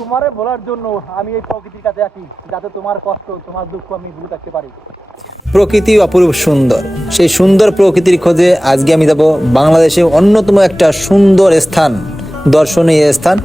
তোমারে বলার জন্য আমি এই প্রকৃতির কাছে আছি যাতে তোমার কষ্ট, তোমার দুঃখ আমি ভুলে থাকতে পারি। প্রকৃতি অপরূপ সুন্দর। সেই সুন্দর প্রকৃতির খোঁজে আজকে আমি যাব বাংলাদেশে অন্যতম একটা সুন্দর স্থান, দর্শনীয় স্থান,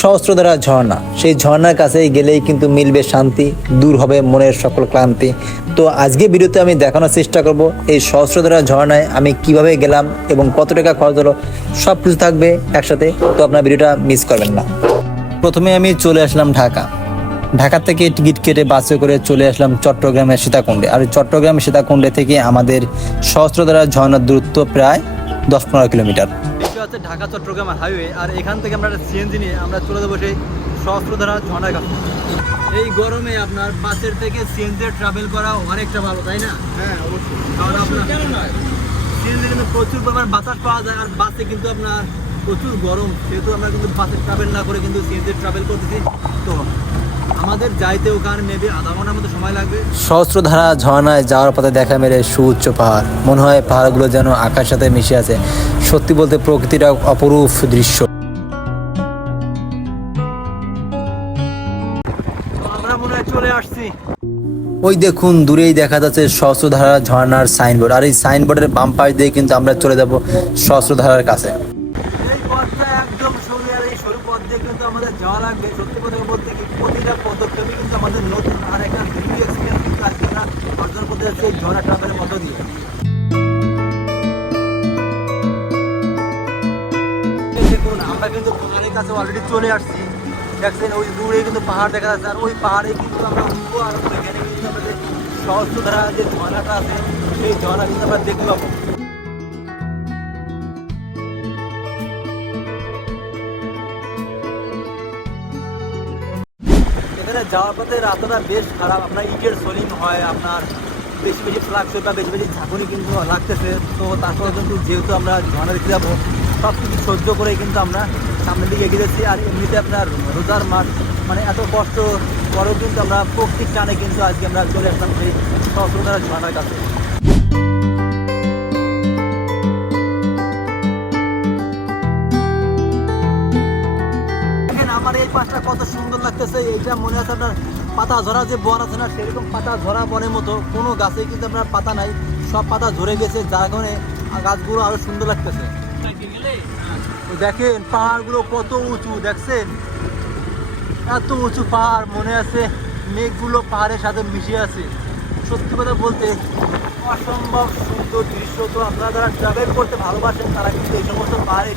সহস্রধারা ঝর্ণা। সেই ঝর্ণার কাছে গেলেই কিন্তু মিলবে শান্তি, দূর হবে মনের সকল ক্লান্তি। তো আজকে ভিডিওতে আমি দেখানোর চেষ্টা করব এই সহস্রধারা ঝর্ণায় আমি কীভাবে গেলাম এবং কত টাকা খরচ হলো সব কিছু থাকবে একসাথে। তো আপনার ভিডিওটা মিস করবেন না। প্রথমে আমি চলে আসলাম ঢাকা। ঢাকা থেকে টিকিট কেটে বাসে করে চলে আসলাম চট্টগ্রামের সীতাকুণ্ডে। আর চট্টগ্রামের সীতাকুণ্ডে থেকে আমাদের সহস্রধারা ঝর্ণার দূরত্ব প্রায় দশ পনেরো কিলোমিটার। এটা হচ্ছে ঢাকা চট্টগ্রাম হাইওয়ে। আর এখান থেকে আমরা একটা সিএনজি নিয়ে আমরা চলে যাব সেই সহস্রধারা ঝর্ণার কাছে। এই গরমে আপনার বাসের থেকে সিএনজি ট্রাভেল করা অনেকটা ভালো তাই না? হ্যাঁ অবশ্যই। কারণ আপনার সিএনজি কিন্তু প্রচুর পরিমাণ বাতাস পাওয়া যায় আর বাসে কিন্তু আপনার প্রচুর গরম সেহেতু আমরা কিন্তু বাসে ট্রাভেল না করে কিন্তু সিএনজি ট্রাভেল করতেছি। তো আমাদের যাইতে ওখানে মেবি আধা ঘণ্টার মতো সময় লাগবে। সহস্রধারা ঝর্ণায় যাওয়ার পথে দেখা মেলে সুউচ্চ পাহাড়। মনে হয় পাহাড়গুলো যেন আকাশের সাথে মিশে আছে। সত্যি বলতে প্রকৃতিটা অপরূপ দৃশ্য। আমরা মনে হয় চলে আসছি। ওই দেখুন দূরেই দেখা যাচ্ছে সহস্রধারা ঝর্ণার সাইনবোর্ড আর এই সাইনবোর্ডের বাম পাশ দিয়ে কিন্তু আমরা চলে যাব সহস্রধারার কাছে। পথটা একদম সরু আর এই সরু পথ দিয়ে কিন্তু আমাদের যাওয়া লাগবে। সত্যি কথা বলতে কি, প্রতিটা পদক্ষেপে কিন্তু আমাদের নতুন আর একটা ভিডিও এক্সপিরিয়েন্স কিন্তু আজকে আমরা অর্জন করতে যাচ্ছি এই ঝরা ট্রাভেলের মধ্য দিয়ে। দেখুন, আমরা কিন্তু পাহাড়ের কাছে অলরেডি চলে আসছি। দেখছেন, ওই দূরে কিন্তু পাহাড় দেখা যাচ্ছে। আর ওই পাহাড়ে কিন্তু আমরা উঠবো আর এখানে কিন্তু আমাদের সহস্রধারা যে ঝর্ণাটা আছে, সেই ঝর্ণা কিন্তু আমরা দেখতে পাবো। এখানে যাওয়ার পথে রাস্তাটা বেশ খারাপ। আপনার ইটের সলিং হয়, আপনার বেশি বেশি লাগছে বা বেশি বেশি ঝাঁকুনি কিন্তু লাগতেছে। তো তারপরে কিন্তু যেহেতু আমরা ঝর্ণা দেখতে যাব সব কিছু সহ্য করে কিন্তু আমরা সামনের দিকে এগিয়ে যাচ্ছি আর এমনিতে আপনার রোজার মাঠ মানে এত কষ্ট পরেও কিন্তু আমরা প্রকৃতির টানে কিন্তু আজকে আমরা চলে আসলাম সেই সহস্রতার ঝর্ণার কাছে। লাগতেছে এইটা মনে আছে আপনার পাতা ঝরা যে বন আছে না, সেরকম পাতা ঝরা বনের মতো। কোনো গাছে কিন্তু আপনার পাতা নাই, সব পাতা ঝরে গেছে, যার কারণে গাছগুলো আরও সুন্দর লাগতেছে। দেখেন, পাহাড়গুলো কত উঁচু, দেখছেন? এত উঁচু পাহাড়, মনে আছে মেঘগুলো পাহাড়ের সাথে মিশে আছে। সত্যি কথা বলতে, অসম্ভব সুন্দর দৃশ্য। তো আপনারা যারা ট্রাভেল করতে ভালোবাসেন, তারা কিন্তু এই সমস্ত পাহাড়ে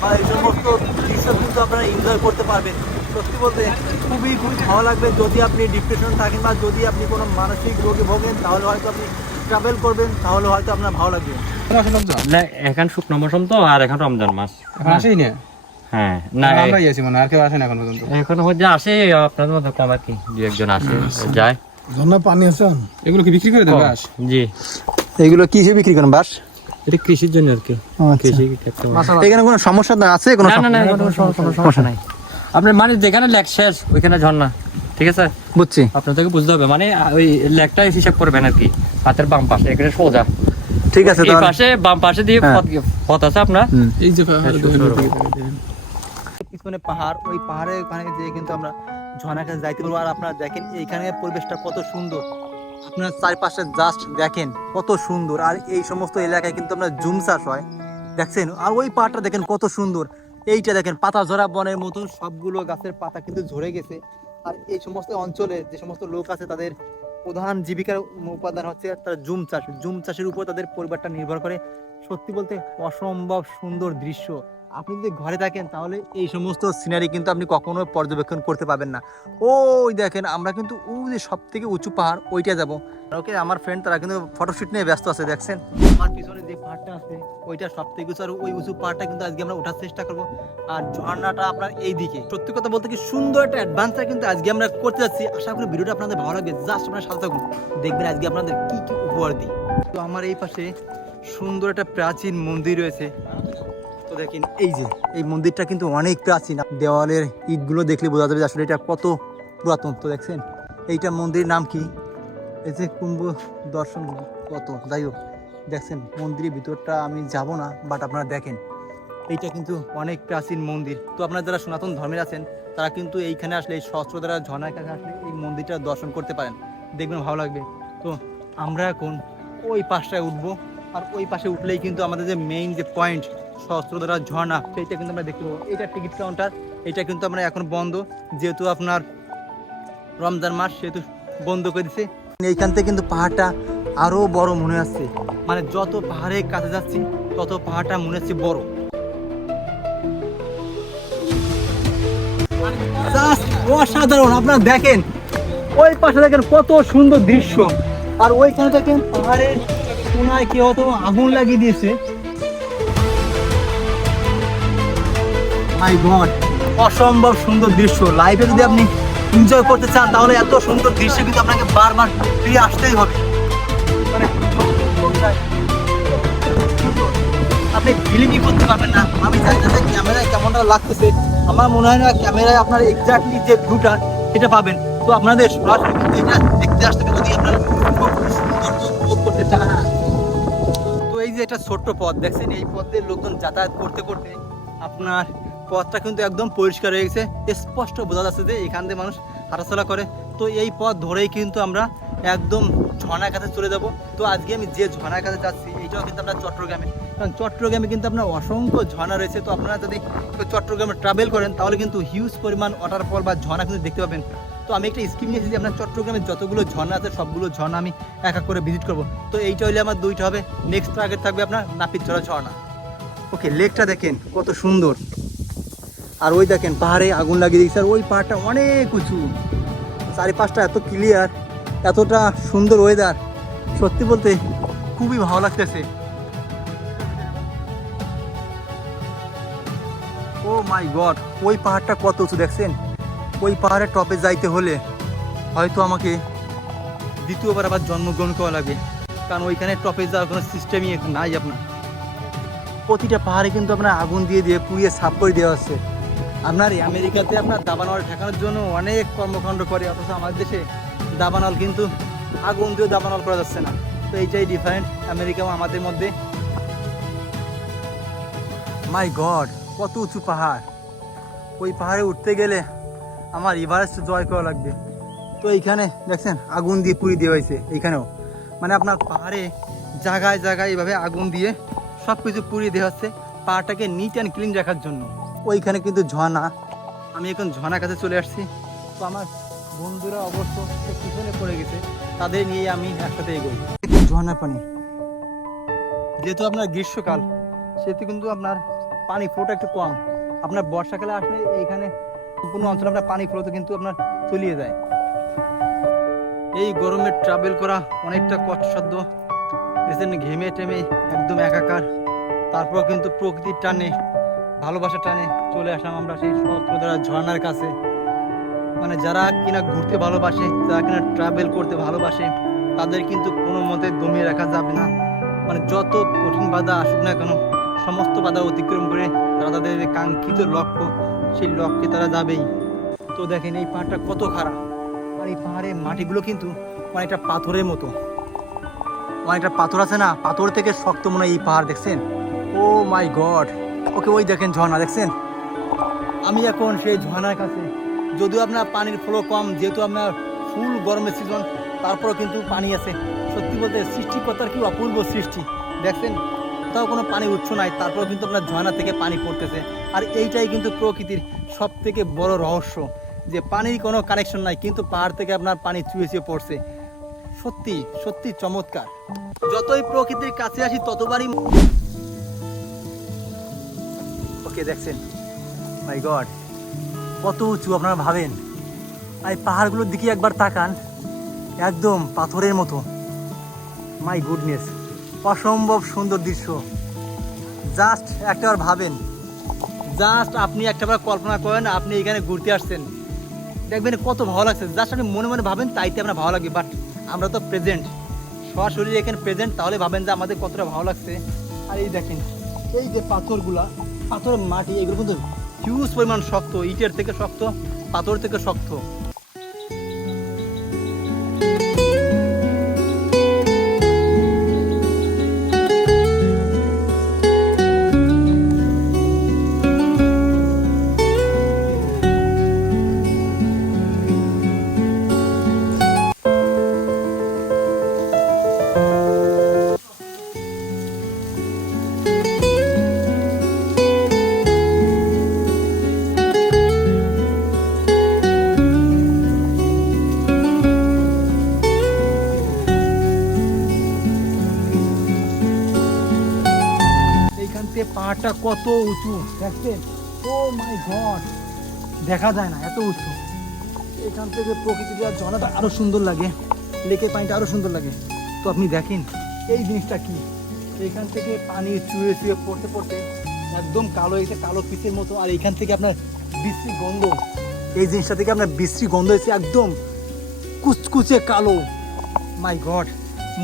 বা এই সমস্ত দৃশ্য কিন্তু আপনারা এনজয় করতে পারবেন। সত্যি বলতে খুবই খুবই ভালো লাগবে। যদি আপনি ডিপ্রেশন থাকেন বা যদি আপনি কোনো মানসিক রোগে ভোগেন তাহলে হয়তো আপনি ট্রাভেল করবেন তাহলে হয়তো আপনার ভালো লাগবে। না এখন শুকনো মৌসুম তো আর এখন রমজান মাস। আসেই না? হ্যাঁ না আমরা গেছি মনে আর কেউ আসে এখন পর্যন্ত। এখন হচ্ছে আসে আপনাদের মতো কম আর কি দু একজন আসে যায়। এগুলো কি বিক্রি করে দেবে ঘাস জি। এগুলো কি বিক্রি করেন বাস? এটা কৃষির জন্য আর কি। কৃষি ক্ষেত্রে এখানে কোনো সমস্যা আছে না না না কোনো সমস্যা নাই। আপনার মানে যেখানে লেক শেষ ওইখানে ঝর্ণা। ঠিক আছে? বুঝছি। আপনাদেরকে বুঝতে হবে মানে ওই লেকটা হিসাব করবেন আর কি হাতের বাম পাশে এখানে সোজা। ঠিক আছে এই তাহলে পাশে বাম পাশে দিয়ে হ্যাঁ। পথ পথ আছে আপনার? এই যে পাহাড় হ্যাঁ। পিছনে পাহাড় ওই পাহাড়ে ওখানে যেয়ে কিন্তু আমরা ঝর্ণার কাছে যাইতে পারব। আর আপনারা দেখেন এইখানে পরিবেশটা কত সুন্দর। আপনার চারপাশে জাস্ট দেখেন কত সুন্দর। আর এই সমস্ত এলাকায় কিন্তু আপনার জুম চাষ হয়। দেখছেন? আর ওই পাহাড়টা দেখেন কত সুন্দর। এইটা দেখেন, পাতা ঝরা বনের মতো, সবগুলো গাছের পাতা কিন্তু ঝরে গেছে। আর এই সমস্ত অঞ্চলে যে সমস্ত লোক আছে, তাদের প্রধান জীবিকার উপাদান হচ্ছে তারা জুম চাষ। জুম চাষের উপর তাদের পরিবারটা নির্ভর করে। সত্যি বলতে অসম্ভব সুন্দর দৃশ্য। আপনি যদি ঘরে থাকেন, তাহলে এই সমস্ত সিনারি কিন্তু আপনি কখনো পর্যবেক্ষণ করতে পাবেন না। ওই দেখেন, আমরা কিন্তু ওই যে সব থেকে উঁচু পাহাড় ওইটা যাব। ওকে, আমার ফ্রেন্ড তারা কিন্তু ফটোশুট নিয়ে ব্যস্ত আছে, দেখছেন? আমার পিছনে যে পাহাড়টা আছে, ওইটা সব থেকে উঁচু, আর ওই উঁচু পাহাড়টা কিন্তু আজকে আমরা ওঠার চেষ্টা করব। আর ঝর্ণাটা আপনার এই দিকে সত্যি কথা বলতে কি, সুন্দর একটা অ্যাডভান্সার কিন্তু আজকে আমরা করতে যাচ্ছি। আশা করি ভিডিওটা আপনাদের ভালো লাগবে। জাস্ট আপনার সাথে থাকুন। দেখবেন আজকে আপনাদের কি কি উপহার দিই। তো আমার এই পাশে সুন্দর একটা প্রাচীন মন্দির রয়েছে। দেখেন, এই যে, এই মন্দিরটা কিন্তু অনেক প্রাচীন। দেওয়ালের ইটগুলো দেখলে বোঝা যাবে যে আসলে এটা কত পুরাতন। তো দেখছেন, এইটা মন্দিরের নাম কি? এই যে কুম্ভ দর্শন কত? যাই হোক, দেখছেন, মন্দিরের ভিতরটা আমি যাব না বাট আপনারা দেখেন, এইটা কিন্তু অনেক প্রাচীন মন্দির। তো আপনারা যারা সনাতন ধর্মের আছেন, তারা কিন্তু এইখানে আসলে এই সহস্রধারা ঝর্ণার কাছে আসলে এই মন্দিরটা দর্শন করতে পারেন। দেখবেন ভালো লাগবে। তো আমরা এখন ওই পাশটায় উঠবো। আর ওই পাশে উঠলেই কিন্তু আমাদের যে মেইন যে পয়েন্ট সহস্রধারা ঝর্ণা, সেইটা কিন্তু আমরা দেখতে পাবো। এটা টিকিট কাউন্টার এটা কিন্তু আমরা এখন বন্ধ। যেহেতু আপনার রমজান মাস, সেহেতু বন্ধ করে দিছে। এইখান থেকে কিন্তু পাহাড়টা আরও বড় মনে হচ্ছে। মানে যত পাহাড়ের কাছে যাচ্ছি, তত পাহাড়টা মনে হচ্ছে বড়। অসাধারণ, আপনারা দেখেন। ওই পাশে দেখেন কত সুন্দর দৃশ্য। আর ওইখানে দেখেন পাহাড়ের কোনায় কেউ তো আগুন লাগিয়ে দিয়েছে? অসম্ভব সুন্দর দৃশ্য। লাইভে যদি আপনি এনজয় করতে চান, তাহলে এত সুন্দর দৃশ্য কিন্তু আপনাকে বারবার ফিরে আসতেই হবে। মানে আপনি ফিলিংই করতে পারবেন না। আমি জানি না ক্যামেরায় কেমনটা লাগতেছে। আমার মনে হয় না ক্যামেরায় আপনার এক্স্যাক্টলি যে ভিউটা এটা পাবেন। তো আপনাদের সরাসরি দেখতে আসতে যদি একটা ছোট্ট পথ। দেখছেন, এই পথে লোকজন যাতায়াত করতে করতে আপনার পথটা কিন্তু একদম পরিষ্কার হয়ে গেছে। স্পষ্ট বোঝা যাচ্ছে যে এখান দিয়ে মানুষ হাঁটাচলা করে। তো এই পথ ধরেই কিন্তু আমরা একদম ঝর্ণার কাছে চলে যাব। তো আজকে আমি যে ঝর্ণার কাছে যাচ্ছি এইটাও কিন্তু আপনার চট্টগ্রামে। কারণ চট্টগ্রামে কিন্তু আপনার অসংখ্য ঝর্ণা রয়েছে। তো আপনারা যদি চট্টগ্রামে ট্রাভেল করেন, তাহলে কিন্তু হিউজ পরিমাণ ওয়াটারফল বা ঝর্ণা কিন্তু দেখতে পাবেন। তো আমি একটা স্কিম নিয়েছি যে আপনার চট্টগ্রামে যতগুলো ঝর্ণা আছে, সবগুলো ঝর্ণা আমি এক এক করে ভিজিট করব। তো এইটা হলে আমার দুইটা হবে। নেক্সট টার্গেট থাকবে আপনার নাপিতচড়া ঝর্ণা। ওকে লেকটা দেখেন, কত সুন্দর। আর ওই দেখেন, পাহাড়ে আগুন লাগিয়ে দিয়েছে। আর ওই পাহাড়টা অনেক উঁচু। চারিপাশটা এত ক্লিয়ার এতটা সুন্দর ওয়েদার সত্যি বলতে খুবই ভালো লাগতেছে। ও মাই গড ওই পাহাড়টা কত উঁচু দেখছেন? ওই পাহাড়ের টপে যাইতে হলে হয়তো আমাকে দ্বিতীয়বার আবার জন্মগ্রহণ করা লাগবে। কারণ ওইখানে টপে যাওয়ার কোনো সিস্টেমই নাই আপনার। প্রতিটা পাহাড়ে কিন্তু আপনার আগুন দিয়ে দিয়ে পুড়িয়ে সাফ করে দেওয়া হচ্ছে আপনার আমেরিকাতে আপনার দাবানল ঠেকানোর জন্য অনেক কর্মকাণ্ড করে, অথচ আমাদের দেশে দাবানল কিন্তু আগুন দিয়ে দাবানল করা যাচ্ছে না। তো এইটাই ডিফারেন্ট আমেরিকা আমাদের মধ্যে। মাই গড কত উঁচু পাহাড়। ওই পাহাড়ে উঠতে গেলে আমার এভারেস্ট জয় করা লাগবে। তো এইখানে দেখছেন, আগুন দিয়ে পুড়িয়ে দেওয়া হয়েছে এইখানেও। মানে আপনার পাহাড়ে জায়গায় জায়গায় এইভাবে আগুন দিয়ে সব কিছু পুড়িয়ে দেওয়া হচ্ছে পাহাড়টাকে নিট অ্যান্ড ক্লিন রাখার জন্য। ওইখানে কিন্তু ঝর্ণা। আমি এখন ঝর্ণার কাছে চলে আসছি। তো আমার বন্ধুরা অবশ্য পিছনে পড়ে গেছে, তাদের নিয়ে আমি একসাথে এগোই। ঝর্ণার পানি। যেহেতু আপনার গ্রীষ্মকাল, সেহেতু কিন্তু আপনার পানি ফ্লোটা একটু কম। আপনার বর্ষাকালে আসলে এইখানে সম্পূর্ণ অঞ্চলে আপনার পানি ফ্লোতে কিন্তু আপনার তলিয়ে যায়। এই গরমে ট্রাভেল করা অনেকটা কষ্টসাধ্য। দেখছেন ঘেমে টেমে, একদম একাকার। তারপর কিন্তু প্রকৃতির টানে ভালোবাসা টানে চলে আসলাম আমরা সেই সহস্রধারা ঝর্ণার কাছে। মানে যারা কিনা ঘুরতে ভালোবাসে, যারা কিনা ট্রাভেল করতে ভালোবাসে, তাদের কিন্তু কোনো মতে দমিয়ে রাখা যাবে না। মানে যত কঠিন বাধা আসুক না কেন, সমস্ত বাধা অতিক্রম করে তারা তাদের কাঙ্ক্ষিত লক্ষ্য সেই লক্ষ্যে তারা যাবেই। তো দেখেন এই পাহাড়টা কত খারাপ। আর এই পাহাড়ের মাটিগুলো কিন্তু অনেকটা পাথরের মতো। অনেকটা পাথর আছে না, পাথর থেকে শক্ত মনে এই পাহাড়, দেখছেন? ও মাই গড। ওকে ওই দেখেন ঝর্ণা, দেখছেন? আমি এখন সেই ঝর্ণার কাছে, যদিও আপনার পানির ফ্লো কম, যেহেতু আপনার ফুল গরমের সিজন তারপরেও কিন্তু পানি আছে। সত্যি বলতে সৃষ্টিকর্তার কি অপূর্ব সৃষ্টি, দেখছেন? কোথাও কোনো পানি উৎস নাই, তারপরেও কিন্তু আপনার ঝর্ণা থেকে পানি পড়তেছে। আর এইটাই কিন্তু প্রকৃতির সব থেকে বড় রহস্য, যে পানির কোনো কানেকশন নাই, কিন্তু পাহাড় থেকে আপনার পানি চুয়ে চুয়ে পড়ছে। সত্যি সত্যি চমৎকার। যতই প্রকৃতির কাছে আসি, ততবারই ওকে, দেখছেন? মাই গড কত উঁচু আপনারা ভাবেন? আর, পাহাড়গুলোর দিকে একবার তাকান, একদম পাথরের মতো। মাই গুডনেস অসম্ভব সুন্দর দৃশ্য। জাস্ট একটাবার ভাবেন। জাস্ট আপনি একটাবার কল্পনা করেন, আপনি এখানে ঘুরতে আসছেন। দেখবেন কত ভালো লাগছে। জাস্ট আপনি মনে মনে ভাবেন, তাইতে আপনার ভালো লাগবে। বাট আমরা তো প্রেজেন্ট সরাসরি এখানে প্রেজেন্ট তাহলে ভাবেন যে আমাদের কতটা ভালো লাগছে। আর এই দেখেন, এই যে পাথরগুলা, পাথরের মাটি, এগুলো কিন্তু হিউজ পরিমাণ শক্ত। ইটের থেকে শক্ত পাথর থেকে শক্ত। পাহাড়টা কত উঁচু, দেখছেন? ও মাই গড দেখা যায় না, এত উঁচু। এখান থেকে প্রকৃতির আর জলটা আরও সুন্দর লাগে। লেকের পানিটা আরও সুন্দর লাগে। তো আপনি দেখেন, এই জিনিসটা কি? এখান থেকে পানি চুয়ে চুয়ে পড়তে পড়তে একদম কালো এসে কালো পিসের মতো। আর এখান থেকে আপনার বিশ্রী গন্ধ। এই জিনিসটা থেকে আপনার বিশ্রী গন্ধ এসে একদম কুচকুচে কালো। মাই গড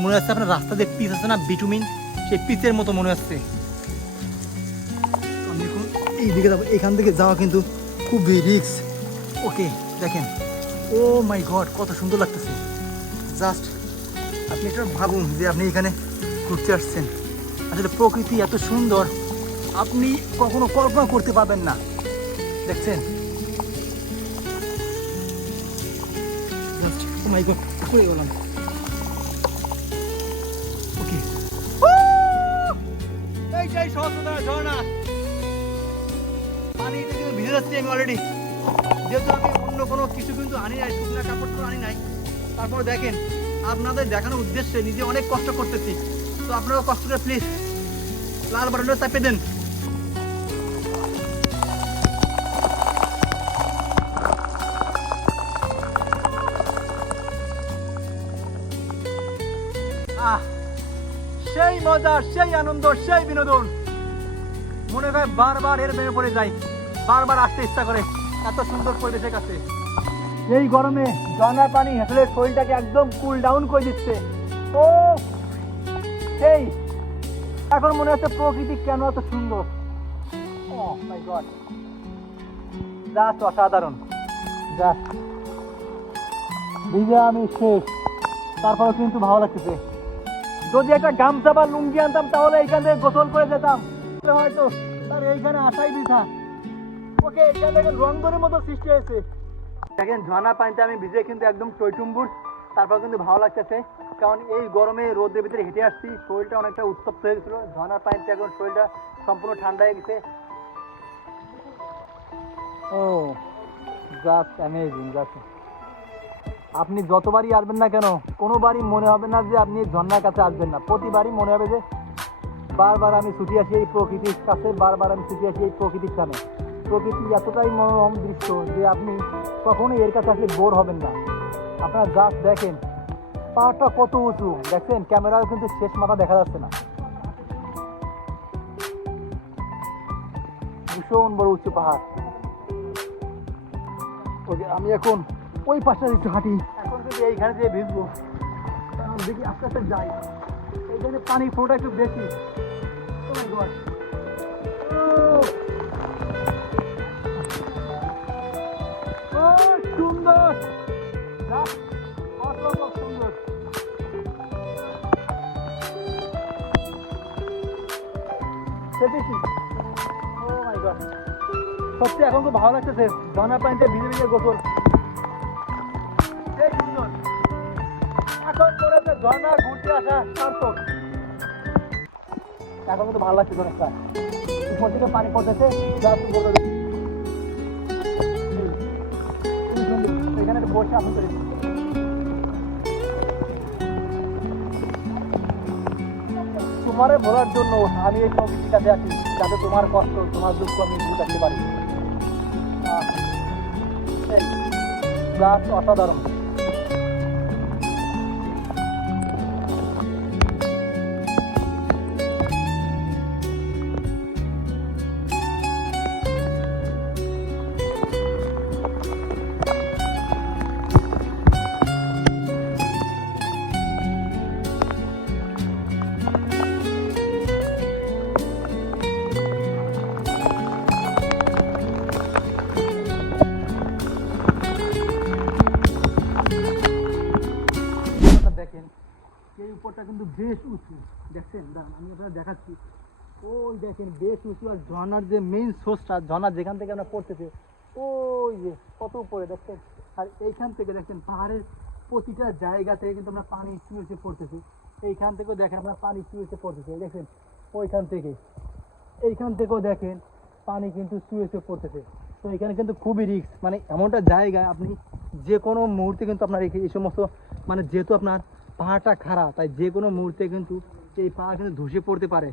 মনে হচ্ছে আপনার রাস্তা দিয়ে পিস আছে না বিটুমিন সেই পিসের মতো মনে হচ্ছে। এই দিকে যাব, এখান থেকে যাওয়া কিন্তু খুবই রিক্স ওকে, দেখেন। ও মাই গড, কত সুন্দর লাগতেছে। জাস্ট আপনি একটা ভাবুন যে আপনি এখানে ঘুরতে আসছেন। আসলে প্রকৃতি এত সুন্দর, আপনি কখনো কল্পনা করতে পারবেন না। দেখছেন? My god okay. ঝর্ণা। পানিতে কিন্তু ভিজে যাচ্ছি আমি অলরেডি যেহেতু আমি অন্য কোনো কিছু কিন্তু আনি নাই, শুকনা কাপড় তো আনি নাই। তারপর দেখেন, আপনাদের দেখানোর উদ্দেশ্যে নিজে অনেক কষ্ট করতেছি। তো আপনারাও কষ্ট করে প্লিজ লাল বাটনটা চাপে দেন। সেই মজা সেই আনন্দ, সেই বিনোদন। মনে হয় বারবার এর প্রেমে পড়ে যাই। বারবার আসতে ইচ্ছা করে। এত সুন্দর পরিবেশের কাছে। এই গরমে ঝর্ণার পানি আসলে শরীরটাকে একদম কুল ডাউন করে দিচ্ছে। ও, সেই। এখন মনে হচ্ছে প্রকৃতি কেন এত সুন্দর। ও মাই গড জাস্ট অসাধারণ। জাস্ট ভিজে আমি শেষ। তারপরে কিন্তু ভালো লাগতেছে। যদি একটা গামছা বা লুঙ্গি আনতাম, তাহলে এইখান থেকে গোসল করে যেতাম। হয়তো, তার এইখানে আসাই দিতা ওকে এখান থেকে রংধরের মতো সৃষ্টি হয়েছে। দেখেন ঝর্ণা পানিতে আমি ভিজে কিন্তু একদম টইটুম্বুর। তারপর কিন্তু ভালো লাগতেছে। কারণ এই গরমে রোদের ভিতরে হেঁটে আসছি শরীরটা অনেকটা উত্তপ্ত হয়ে গেছিল। ঝর্ণার পানিতে এখন শরীরটা সম্পূর্ণ ঠান্ডা হয়ে গেছে। ও জাস্ট অ্যামেজিং জাস্ট আপনি যতবারই আসবেন না কেন কোনোবারই মনে হবে না যে আপনি ঝর্ণার কাছে আসবেন না। প্রতিবারই মনে হবে যে বারবার আমি ছুটি আসি এই প্রকৃতির কাছে বারবার আমি ছুটি আসি এই প্রকৃতির সামনে। প্রকৃতি এতটাই মনোরম দৃশ্য যে আপনি কখনোই এর কাছে আসলে বোর হবেন না। আপনারা গাছ দেখেন, পাহাড়টা কত উঁচু। দেখছেন ক্যামেরাও কিন্তু শেষ মাথা দেখা যাচ্ছে না। ভীষণ বড় উঁচু পাহাড়। আমি এখন ওই পাশটা একটু হাঁটি। এখন যদি এইখানে যে ভিজবো। দেখি আস্তে আস্তে যাই। এইখানে পানি ফোটা একটু বেশি। গড সত্যি, এখন খুব ভালো লাগতেছে। ঝর্ণার পানিতে ভিজে ভিজে গোসল। এখন হচ্ছে ঝর্ণা এখন কিন্তু ভালো লাগছে অনেকটা। উপর থেকে পানি পড়তেছে এখানে বসে আসুন তোমারে বলার জন্য আমি এই প্রকৃতিটা দেখি, যাতে তোমার কষ্ট, তোমার দুঃখ আমি বুঝাতে পারি। অসাধারণ। বেশ উঁচু। দেখছেন? আমি আপনারা দেখাচ্ছি। ওই দেখেন, বেশ উঁচু। আর ঝর্ণার যে মেইন সোর্সটা ঝর্ণা যেখান থেকে আমরা পড়তেছে, ওই যে কত উপরে, দেখছেন? আর এইখান থেকে দেখছেন, পাহাড়ের প্রতিটা জায়গা থেকে কিন্তু আমরা পানি চুয়ে চুয়ে পড়তেছে। এইখান থেকেও দেখেন, আমরা পানি চুয়ে চুয়ে পড়তেছে দেখেন ওইখান থেকে। এইখান থেকেও দেখেন, পানি কিন্তু চুয়ে চুয়ে পড়তেছে। তো এখানে কিন্তু খুবই রিস্ক মানে এমনটা জায়গা, আপনি যে কোনো মুহূর্তে কিন্তু আপনার এই সমস্ত মানে যেহেতু আপনার পাহাড়টা খারাপ তাই যে কোনো মুহূর্তে কিন্তু এই পাহাড় কিন্তু ধসে পড়তে পারে।